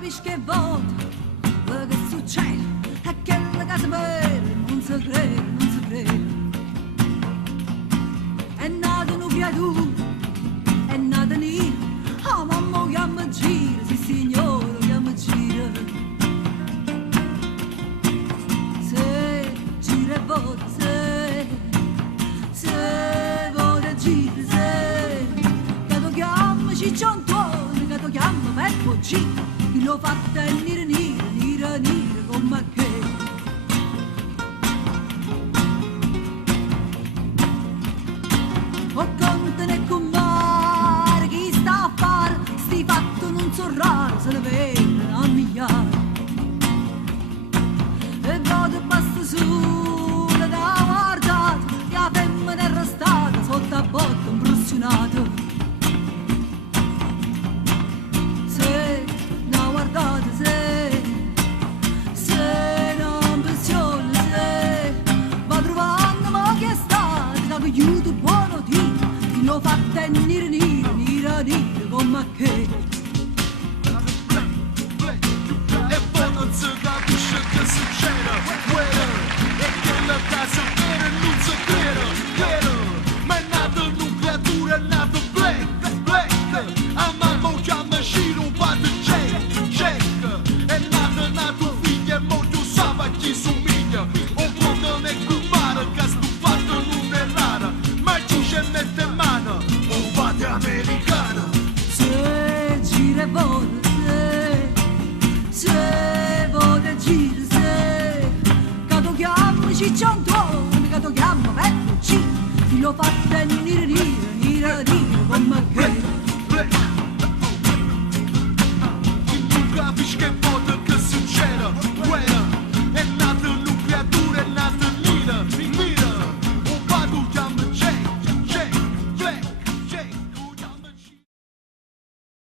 capisci che volta, che succede, è che la casa vera non si crede, non si crede. È nata una creatura, è nata nera, oh mamma che mi gira, sì signore che mi gira. Se gira e volta, se volta gira, se che tu chiami cicciantone, che tu chiami Peppo G, chi lo fatta è nera nera, nera nera come che. O contane con mare, chi sta a fare, sti fatto non so raro, se ne vedono a migliaia. E vado basta sola da guardare, che la femmina è arrestata sotto a botta impressionata. Se non guardate, se non pensione, se va trovando ma che sta, che aiuto buono di, chi lo fatta è nera nera, nera nera come che. E poi non si capisce che succede, quello è che la casa vera non si crede, crede. Ma è nata una creatura, è nato Black, Black. A mamma chiama Ciro, un padre Jack. È nato figlio e molto sa a chi somiglia. Un po' non è cubano, che stufato non è rara, ma ci ci mette mano, un padre americano. Se gira e volta, se volta gira, se che tu chiami cicciantone, che tu chiami Peppo G, chi lo fatta è nera nera, nera nera come che.